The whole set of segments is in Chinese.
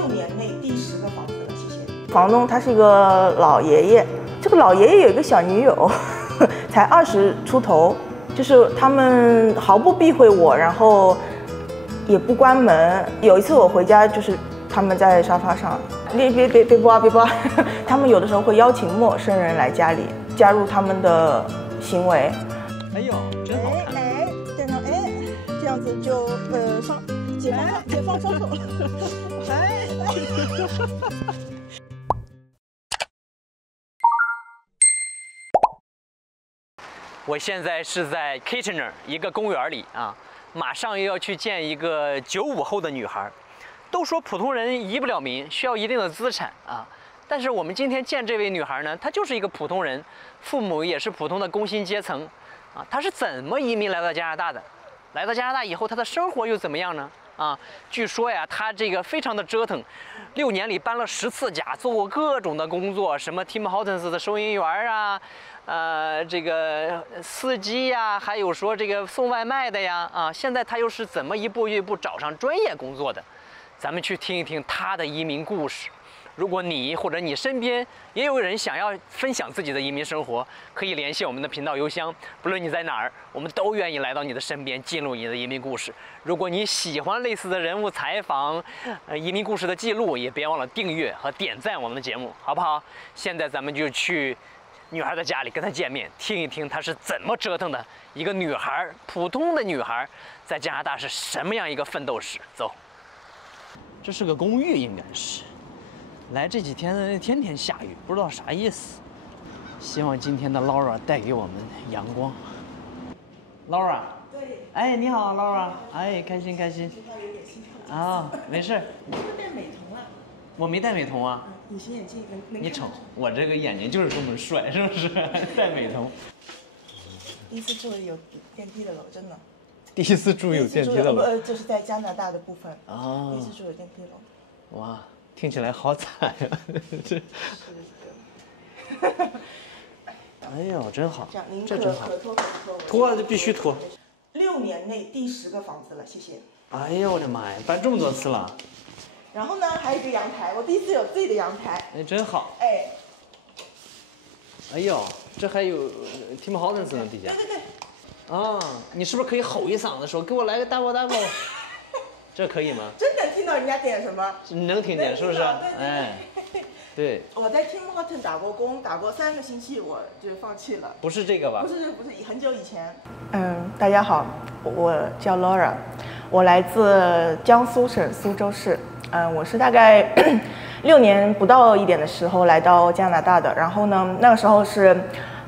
6年内第10个房子了，谢谢。房东他是一个老爷爷，这个老爷爷有一个小女友，才20出头，就是他们毫不避讳我，然后也不关门。有一次我回家，就是他们在沙发上，别播啊，别播啊！他们有的时候会邀请陌生人来家里，加入他们的行为。哎呦，真好看！这样这样子就解放双手。我现在是在 Kitchener 一个公园里啊，马上又要去见一个95后的女孩。都说普通人移不了民，需要一定的资产啊。但是我们今天见这位女孩呢，她就是一个普通人，父母也是普通的工薪阶层啊。她是怎么移民来到加拿大的？来到加拿大以后，她的生活又怎么样呢？啊，据说呀，她这个非常的折腾，6年里搬了10次家，做过各种的工作，什么 Tim Hortons 的收银员啊。这个司机呀，还有说这个送外卖的呀，啊，现在他又是怎么一步一步找上专业工作的？咱们去听一听他的移民故事。如果你或者你身边也有人想要分享自己的移民生活，可以联系我们的频道邮箱，不论你在哪儿，我们都愿意来到你的身边，记录你的移民故事。如果你喜欢类似的人物采访、移民故事的记录，也别忘了订阅和点赞我们的节目，好不好？现在咱们就去女孩的家里跟她见面，听一听她是怎么折腾的。一个女孩，普通的女孩，在加拿大是什么样一个奋斗史？走。这是个公寓，应该是。来这几天天天下雨，不知道啥意思。希望今天的 Laura 带给我们阳光。Laura， 对，哎，你好 ，Laura， 哎，开心开心。啊，没事。你是不是戴美瞳了？我没戴美瞳啊。隐形眼镜能你瞅，我这个眼睛就是这么帅，是不是？戴美瞳。第一次住有电梯的楼，真的。第一次住有电梯的楼，就是在加拿大的部分。哦。第一次住有电梯楼。哇，听起来好惨呀！这。是。哎呦，真好。这真好。脱就必须脱。6年内第10个房子了，谢谢。哎呦我的妈呀，搬这么多次了。然后呢，还有一个阳台，我第一次有自己的阳台。哎，真好。哎。哎呦，这还有 Tim Hortons 呢，底下。对。啊，你是不是可以吼一嗓子说给我来个 double？ 这可以吗？真能听到人家点什么？你能听见是不是？哎，对。我在 Tim Hortons 打过工，打过3个星期，我就放弃了。不是这个吧？不是，很久以前。大家好，我叫 Laura， 我来自江苏省苏州市。我是大概6年不到一点的时候来到加拿大的。然后呢，那个时候是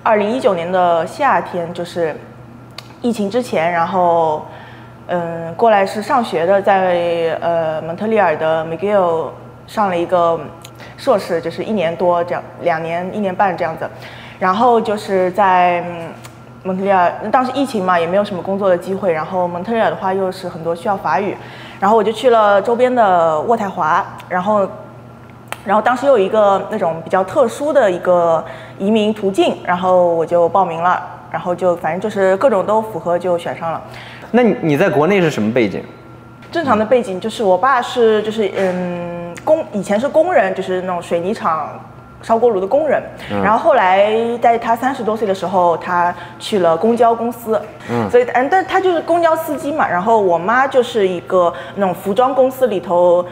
2019年的夏天，就是疫情之前。然后，过来是上学的，在蒙特利尔的 McGill 上了一个硕士，就是1年多这样，2年1年半这样子。然后就是在蒙特利尔，当时疫情嘛，也没有什么工作的机会。然后蒙特利尔的话又是很多需要法语。然后我就去了周边的渥太华，然后当时有一个那种比较特殊的一个移民途径，然后我就报名了，然后就反正就是各种都符合就选上了。那你在国内是什么背景？正常的背景就是我爸是以前是工人，就是那种水泥厂烧锅炉的工人，然后后来在他30多岁的时候，他去了公交公司，所以但他就是公交司机嘛。然后我妈就是一个那种服装公司里头，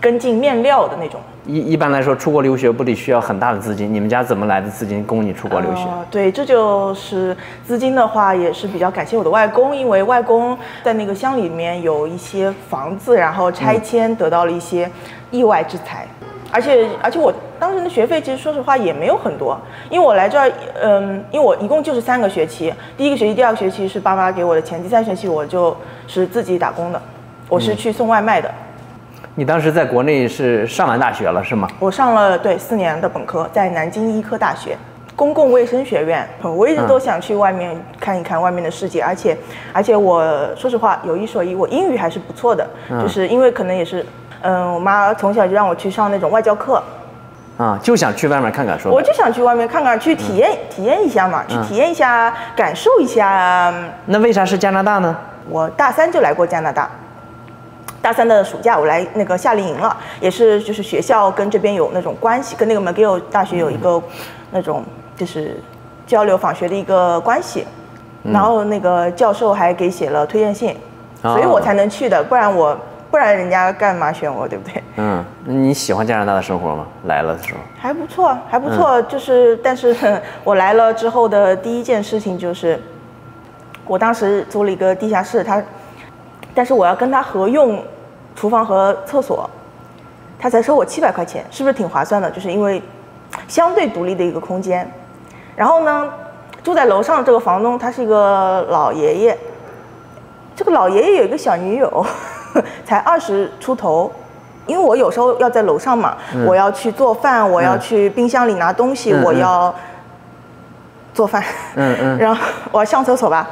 跟进面料的那种。一般来说，出国留学不得需要很大的资金？你们家怎么来的资金供你出国留学？对，这就是资金的话，也是比较感谢我的外公，因为外公在那个乡里面有一些房子，然后拆迁得到了一些意外之财。而且我当时的学费其实说实话也没有很多，因为我来这儿，因为我一共就是3个学期，第1个学期、第2个学期是爸妈给我的钱，第3学期我就是自己打工的，我是去送外卖的。你当时在国内是上完大学了是吗？我上了4年的本科，在南京医科大学公共卫生学院。我一直都想去外面看一看外面的世界，而且我说实话有一说一，我英语还是不错的，就是因为可能也是。我妈从小就让我去上那种外教课，就想去外面看看，说我就想去外面看看，去体验一下嘛，去体验一下，感受一下。那为啥是加拿大呢？我大3就来过加拿大，大3的暑假我来那个夏令营了，也是就是学校跟这边有那种关系，跟那个 McGill 大学有一个那种就是交流访学的一个关系，然后那个教授还给写了推荐信，所以我才能去的，不然人家干嘛选我，对不对？嗯，你喜欢加拿大的生活吗？来了的时候还不错，还不错，就是但是我来了之后的第一件事情就是，我当时租了一个地下室，但是我要跟他合用厨房和厕所，他才收我700块钱，是不是挺划算的？就是因为相对独立的一个空间。然后呢，住在楼上这个房东他是一个老爷爷，这个老爷爷有一个小女友，才20出头。因为我有时候要在楼上嘛，我要去做饭，我要去冰箱里拿东西，我要做饭，然后我要上厕所吧，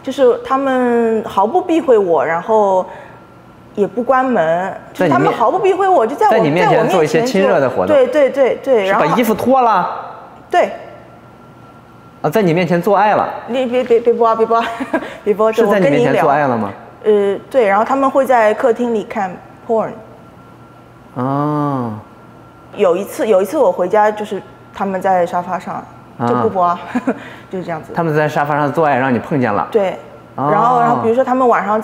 就是他们毫不避讳我，然后也不关门，就是他们毫不避讳我，就在你面前做一些亲热的活动，对，然后把衣服脱了，对，啊，在你面前做爱了，你别播，别播，是在你面前做爱了吗？对，然后他们会在客厅里看 porn。哦，有一次我回家，就是他们在沙发上，就不播，就是这样子。他们在沙发上做爱，让你碰见了。对，然后比如说他们晚上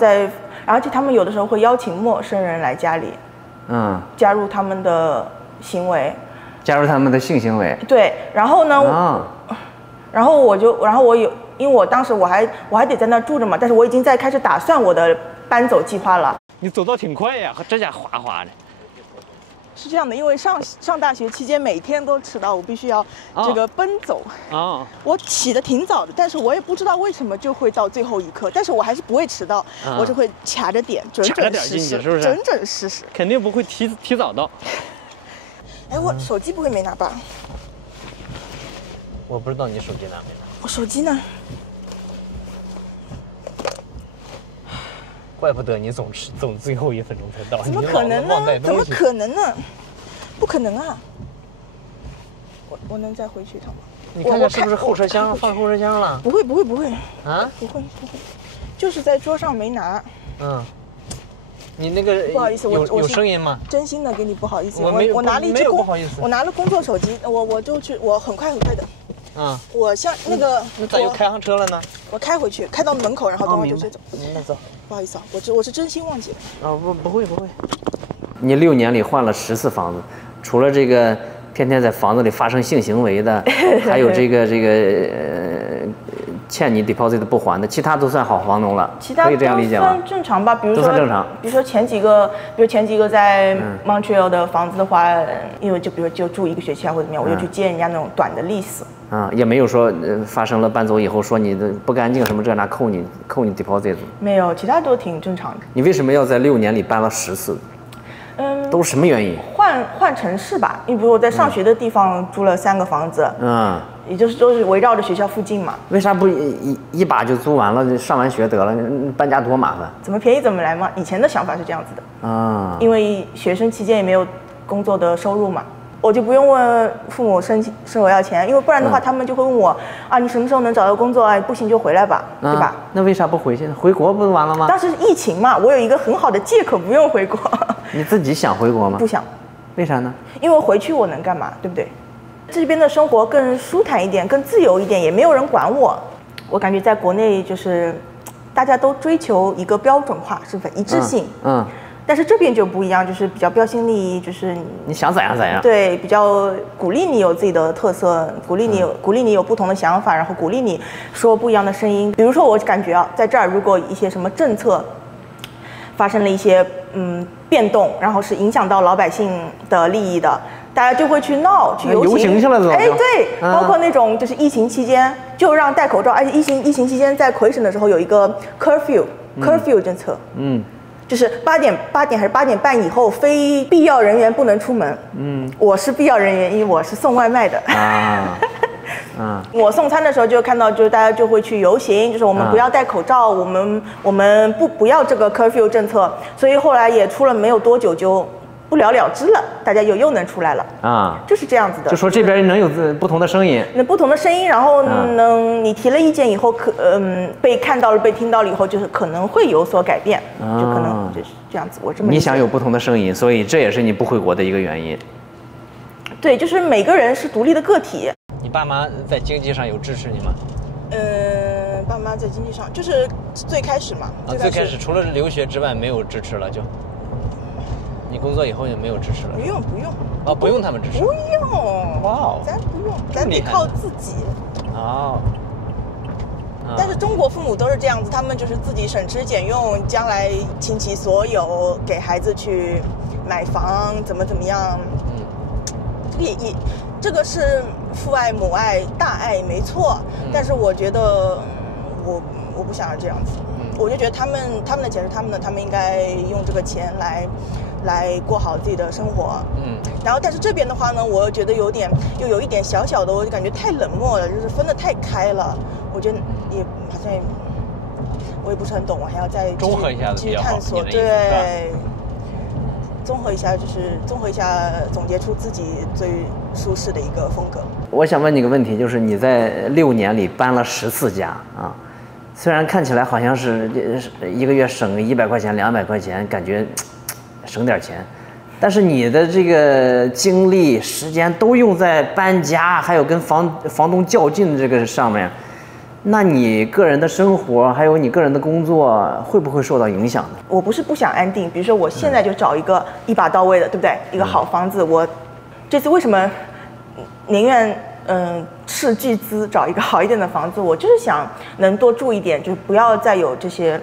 而且他们有的时候会邀请陌生人来家里，加入他们的行为，加入他们的性行为。对，然后呢，然后因为我当时我还得在那住着嘛，但是我已经在开始打算我的搬走计划了。你走得挺快呀，和这家滑滑的。是这样的，因为上大学期间每天都迟到，我必须要这个奔走。我起得挺早的，但是我也不知道为什么就会到最后一刻，但是我还是不会迟到，我就会卡着点，准时，是不是？准时。肯定不会提早到。哎，我手机不会没拿吧？我不知道你手机拿没拿。我手机呢？怪不得你总最后1分钟才到。怎么可能呢？怎么可能呢？不可能啊！我能再回去一趟吗？你看看是不是后车厢放后车厢了？不会啊！不会，就是在桌上没拿。你那个不好意思，有声音吗？真心的给你不好意思，我拿了一只我拿了工作手机，我很快的。我像那个，那咋又开上车了呢？我开回去，开到门口，然后等会就接走。那走。不好意思啊，我是真心忘记了。不会。你6年里换了10次房子，除了这个天天在房子里发生性行为的，还有这个欠你 deposit 不还的，其他都算好房东了。其他可以这样理解吗？算正常吧，比如说都算正常。比如说前几个在 Montreal 的房子的话，因为比如就住1个学期啊或者怎么样，我就去接人家那种短的 lease。也没有说发生了搬走以后说你的不干净什么这那扣你 deposit。没有，其他都挺正常的。你为什么要在6年里搬了10次？都是什么原因？换城市吧，你比如我在上学的地方租了3个房子，也就是都是围绕着学校附近嘛。为啥不一把就租完了，上完学得了？搬家多麻烦。怎么便宜怎么来嘛？以前的想法是这样子的因为学生期间也没有工作的收入嘛。我就不用问父母申我要钱，因为不然的话，他们就会问我你什么时候能找到工作啊？不行就回来吧，对吧？那为啥不回去呢？回国不就完了吗？当时疫情嘛，我有一个很好的借口不用回国。你自己想回国吗？不想。为啥呢？因为回去我能干嘛，对不对？这边的生活更舒坦一点，更自由一点，也没有人管我。我感觉在国内就是大家都追求一个标准化，是不是一致性？但是这边就不一样，就是比较标新立异，就是你想怎样怎样。对，比较鼓励你有自己的特色，鼓励你有不同的想法，然后鼓励你说不一样的声音。比如说，我感觉在这儿如果一些什么政策发生了一些变动，然后是影响到老百姓的利益的，大家就会去闹，去游行去了，对，包括那种就是疫情期间就让戴口罩，而且疫情期间在魁省的时候有一个 curfew 政策，就是8点还是8点半以后，非必要人员不能出门。我是必要人员，因为我是送外卖的。我送餐的时候就看到，就是大家就会去游行，就是我们不要戴口罩，我们不要这个 curfew 政策。所以后来也出了没有多久，就不了了之了，大家又能出来了啊，就是这样子的。就说这边能有不同的声音，那不同的声音，然后你提了意见以后，被看到了、被听到了以后，就是可能会有所改变，就可能就是这样子。我这么你想有不同的声音，所以这也是你不回国的一个原因。对，就是每个人是独立的个体。你爸妈在经济上有支持你吗？爸妈在经济上就是最开始嘛，最开始除了留学之外没有支持了就。你工作以后就没有支持了？不用哦，不用他们支持。不用，哇哦，咱不用，咱得靠自己。哦。但是中国父母都是这样子，他们就是自己省吃俭用，将来倾其所有给孩子去买房，怎么样。这个是父爱母爱大爱没错，但是我觉得我不想要这样子。我就觉得他们的钱是他们的，他们应该用这个钱来过好自己的生活。然后但是这边的话呢，我又觉得有一点小小的，我就感觉太冷漠了，就是分得太开了。我觉得也好像我也不是很懂，我还要再中和一下继续探索。对，综合一下，总结出自己最舒适的一个风格。我想问你个问题，就是你在6年里搬了10次家啊。虽然看起来好像是一个月省100块钱、200块钱，感觉省点钱，但是你的这个精力、时间都用在搬家，还有跟房东较劲这个上面，那你个人的生活还有你个人的工作会不会受到影响呢？我不是不想安定，比如说我现在就找一个一把到位的，对不对？一个好房子。我这次为什么宁愿斥巨资找一个好一点的房子？我就是想能多住一点，就不要再有这些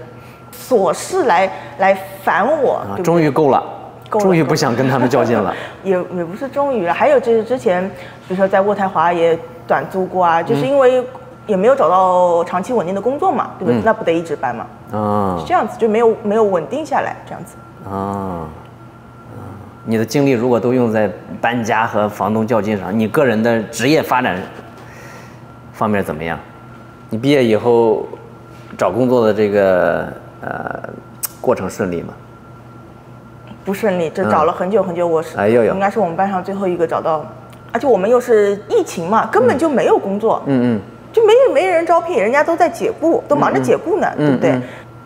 琐事来烦我。对不对？终于够了，终于不想跟他们较劲了。也不是终于了，还有就是之前，比如说在渥太华也短租过啊，就是因为也没有找到长期稳定的工作嘛，对不对？那不得一直搬嘛。是这样子，就没有稳定下来，这样子。你的精力如果都用在搬家和房东较劲上，你个人的职业发展方面怎么样？你毕业以后找工作的这个过程顺利吗？不顺利，这找了很久很久，我是应该是我们班上最后一个找到，而且我们又是疫情嘛，根本就没有工作，就没人招聘，人家都在解雇，都忙着解雇呢，对不对？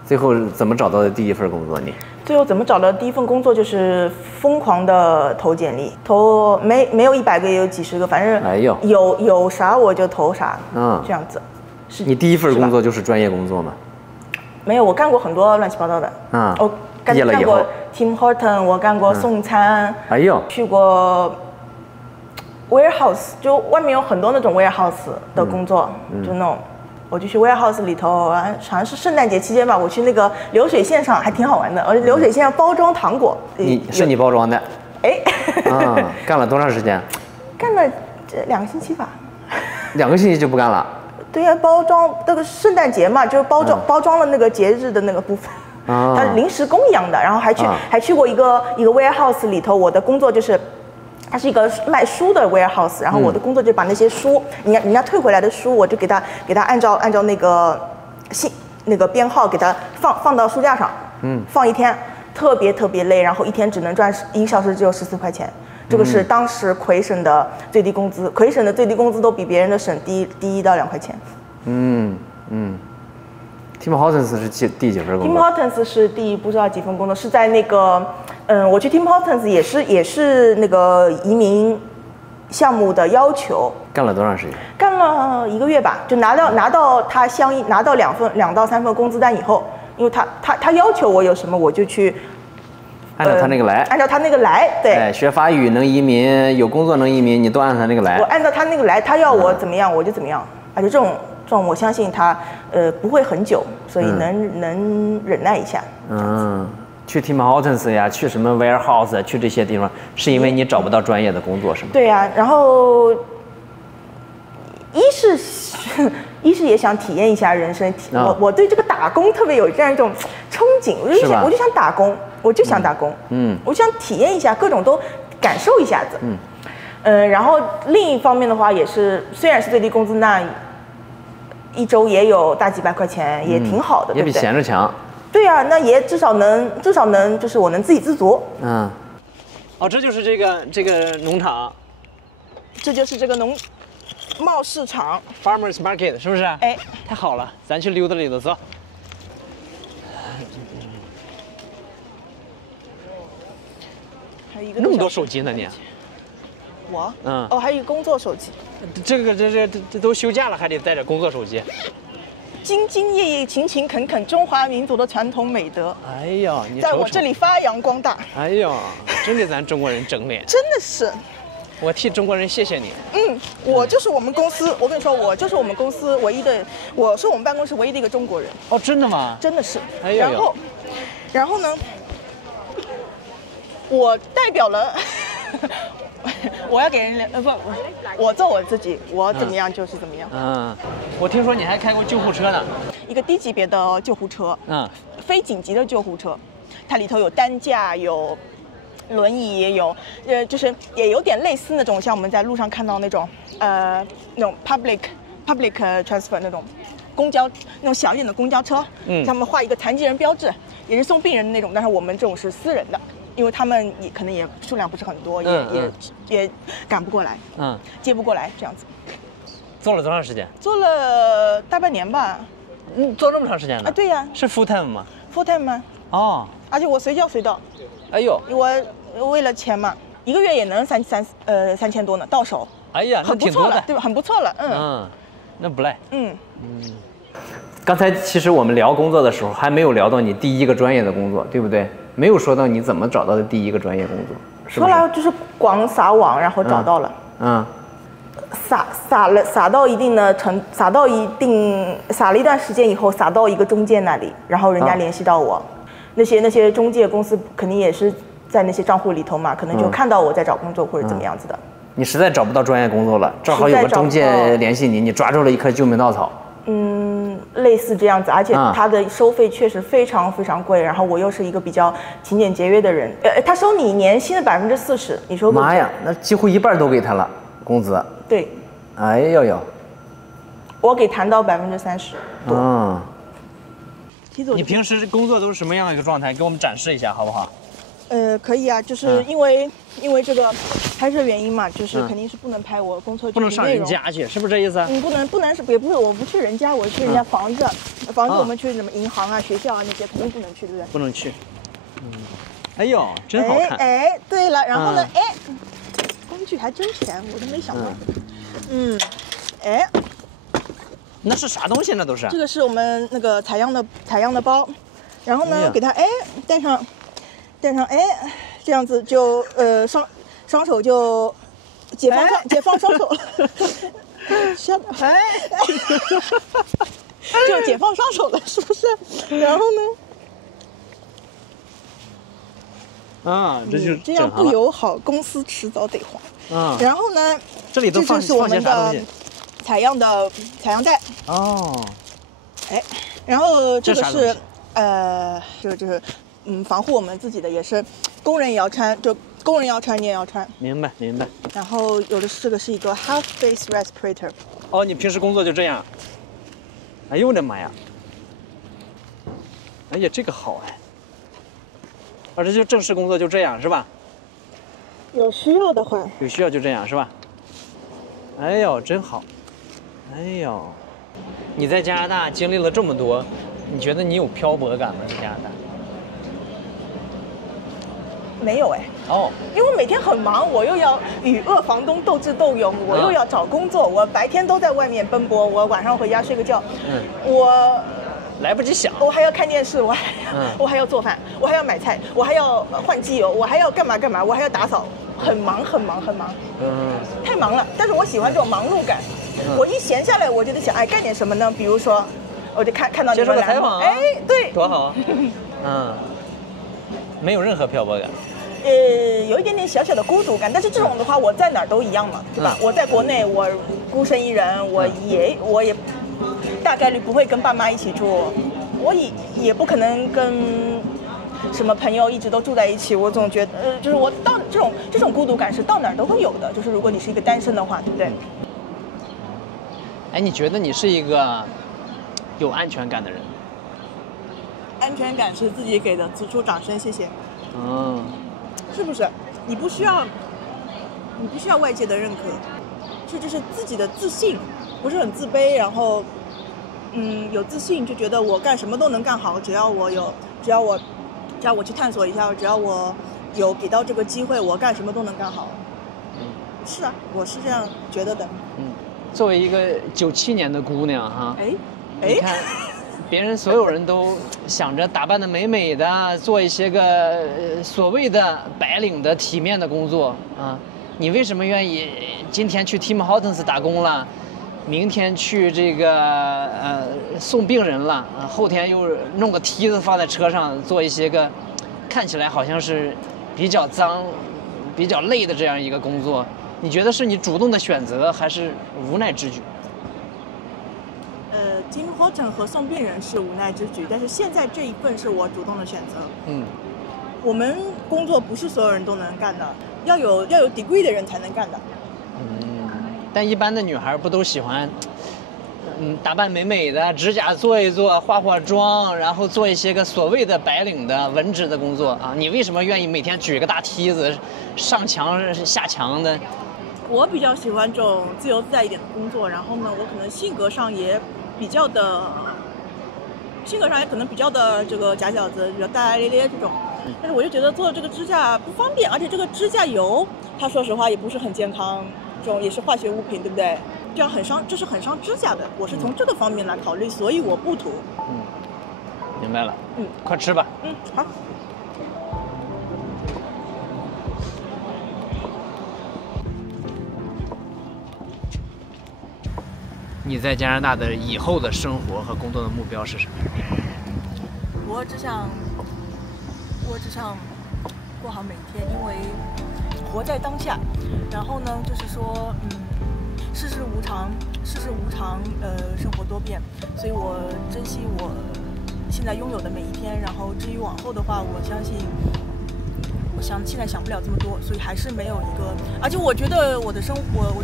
最后怎么找到的第一份工作？你最后怎么找到的第一份工作就是疯狂的投简历，投没有100个也有几十个，反正有啥我就投啥，这样子。是你第一份工作就是专业工作吗？没有，我干过很多乱七八糟的。我干过 Tim Horton， 我干过送餐，去过 warehouse， 就外面有很多那种 warehouse 的工作，就那种。我就去 warehouse 里头，好像是圣诞节期间吧，我去那个流水线上，还挺好玩的。而且流水线上包装糖果，你包装的？干了多长时间？干了2个星期吧。2个星期就不干了？对呀，包装那个圣诞节嘛，就是包装了那个节日的那个部分，他临时工一样的。然后还去过一个 warehouse 里头，我的工作就是。它是一个卖书的 warehouse， 然后我的工作就把那些书，人家退回来的书，我就给他按照那个那个编号给他放到书架上，放1天，特别累，然后1天只能赚1个小时只有14块钱，这个是当时魁省的最低工资，魁省的最低工资都比别人的省低1到2块钱。Tim Hortons 是第几份工作 ？Tim Hortons 是第不知道几份工作，是在那个我去 Tim Hortons 也是那个移民项目的要求。干了多长时间？干了1个月吧，就拿到他拿到2到3份工资单以后，因为他要求我有什么我就去按照他那个来，对。学法语能移民，有工作能移民，你都按他那个来。我按照他那个来，他要我怎么样我就怎么样，而且这种我相信他不会很久，所以能忍耐一下。去 Tim Hortons 呀，去什么 warehouse， 去这些地方，是因为你找不到专业的工作是吗？对呀，然后一是也想体验一下人生，我对这个打工特别有这样一种憧憬，我就想打工，我就想体验一下，各种都感受一下子。然后另一方面的话，也是虽然是最低工资，那1周也有大几百块钱，也挺好的，也比闲着强。对啊，那也至少能就是我能自给自足。哦，这就是这个农场这就是这个贸市场。 ，Farmers Market 是不是？哎，太好了，咱去溜达溜达，走。还有一个那么多手机呢你？我？嗯。哦，还有一个工作手机。这都休假了，还得带着工作手机。兢兢业业、勤勤恳恳，中华民族的传统美德。哎呀，你在我这里发扬光大。哎呀，真给咱中国人整脸。真的是。我替中国人谢谢你。我就是我们公司，我跟你说，我就是我们公司唯一的，我是我们办公室唯一的一个中国人。哦，真的吗？真的是。哎呀。然后呢，我代表了。我要给人我做我自己，我怎么样就是怎么样。我听说你还开过救护车呢，一个低级别的救护车，非紧急的救护车，它里头有担架，有轮椅，也有就是也有点类似那种像我们在路上看到那种那种 public transfer 那种公交那种小一点的公交车，上面画一个残疾人标志，也是送病人的那种，但是我们这种是私人的。因为他们也可能也数量不是很多，也赶不过来，接不过来这样子。做了多长时间？做了大半年吧。做这么长时间了？啊，对呀。是 full time 吗 ？full time 吗？哦。而且我随叫随到。哎呦。我为了钱嘛，一个月也能3000多呢，到手。哎呀，很不错了，对吧？很不错了，那不赖。刚才其实我们聊工作的时候，还没有聊到你第一个专业的工作，对不对？没有说到你怎么找到的第一个专业工作。说来就是广撒网，然后找到了。撒到一定的撒了一段时间以后，撒到一个中介那里，然后人家联系到我，那些中介公司肯定也是在那些账户里头嘛，可能就看到我在找工作或者怎么样子的。你实在找不到专业工作了，正好有个中介联系你，你抓住了一棵救命稻草。类似这样子，而且他的收费确实非常非常贵，然后我又是一个比较勤俭节约的人，他收你年薪的40%，你说妈呀，那几乎一半都给他了工资。对。哎呦呦。我给谈到30%多。你平时工作都是什么样的一个状态？给我们展示一下好不好？可以啊，就是因为这个拍摄原因嘛，就是肯定是不能拍我公厕具体内容，不能上人家去，是不是这意思？不能是也不是，我不去人家，我去人家房子，我们去什么银行啊、学校啊那些肯定不能去，对不对？不能去。哎呦，真好看。对了，然后呢，工具还真全，我都没想到。那是啥东西呢？都是。这个是我们那个采样的包，然后呢，给它带上，这样子就双手就解放双手了，就解放双手了，是不是？然后呢？这样不友好，公司迟早得还。然后呢，这里都放就是我们的采样袋。然后这个是这个就是防护我们自己的，也是工人也要穿，就工人要穿你也要穿。明白。然后有的这个是一个 half face respirator。哦，你平时工作就这样？哎呦我的妈呀！哎呀，这个好这就正式工作就这样是吧？有需要的话。有需要就这样是吧？哎呦，真好！哎呦，你在加拿大经历了这么多，你觉得你有漂泊感吗？在加拿大？没有因为我每天很忙，我又要与恶房东斗智斗勇，我又要找工作，我白天都在外面奔波，我晚上回家睡个觉，我来不及想，我还要看电视，我还要做饭，我还要买菜，我还要换机油，我还要干嘛，我还要打扫，很忙，太忙了。但是我喜欢这种忙碌感，我一闲下来我就得想，干点什么呢？比如说，我就看到接受个采访，对，多好，没有任何漂泊感。有一点点小小的孤独感，但是这种的话，我在哪儿都一样嘛，对吧？我在国内，我孤身一人，我也大概率不会跟爸妈一起住，我也不可能跟什么朋友一直都住在一起。我总觉得，就是我到这种孤独感是到哪儿都会有的，就是如果你是一个单身的话，对不对？你觉得你是一个有安全感的人？安全感是自己给的，此处掌声，谢谢。嗯，是不是？你不需要外界的认可，就是自己的自信，不是很自卑，然后有自信，就觉得我干什么都能干好，只要我去探索一下，只要我有给到这个机会，我干什么都能干好。是啊，我是这样觉得的。作为一个97年的姑娘哈，你看，别人所有人都想着打扮得美美的，做一些个所谓的白领的体面的工作啊，你为什么愿意今天去 Tim Hortons 打工了，明天去这个送病人了啊，后天又弄个梯子放在车上做一些个看起来好像是比较脏、比较累的这样一个工作？你觉得是你主动的选择，还是无奈之举？Tim Hortons 和送病人是无奈之举，但是现在这一份是我主动的选择。我们工作不是所有人都能干的，要有 degree 的人才能干的。但一般的女孩不都喜欢，打扮美美的，指甲做一做，化化妆，然后做一些个所谓的白领的文职的工作啊？你为什么愿意每天举个大梯子，上墙下墙的？我比较喜欢这种自由自在一点的工作，然后呢，我可能性格上也可能比较的这个假小子，比较大大咧咧这种。但是我就觉得做这个支架不方便，而且这个支架油，它说实话也不是很健康，这种也是化学物品，对不对？这样这是很伤指甲的。我是从这个方面来考虑，所以我不涂。明白了。快吃吧。好。你在加拿大的以后的生活和工作的目标是什么？我只想过好每一天，因为活在当下。然后呢，就是说，世事无常，生活多变，所以我珍惜我现在拥有的每一天。然后至于往后的话，我相信。现在想不了这么多，所以还是没有一个。而且我觉得我觉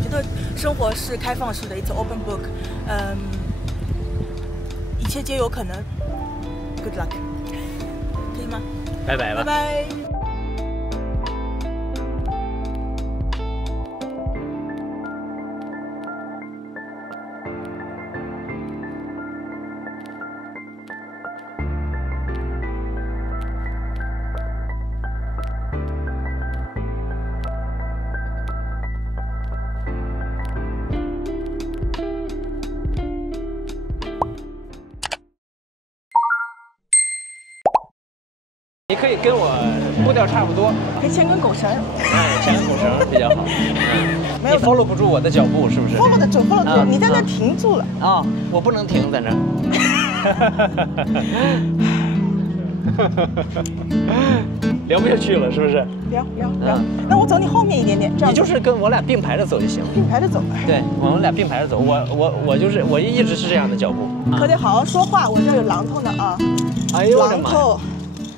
得生活是开放式的 ，it's open book， 一切皆有可能。Good luck， 可以吗？拜拜了。拜拜。你可以跟我步调差不多，可以牵根狗绳。牵根狗绳比较好。你 follow 不住我的脚步，是不是 ？follow 得住。你在那停住了。我不能停在那儿。聊不下去了，是不是？聊。那我走你后面一点点，这样。你就是跟我俩并排着走就行。并排着走。对，我们俩并排着走。我一直是这样的脚步。可得好好说话，我这有榔头呢啊。哎呦我的妈！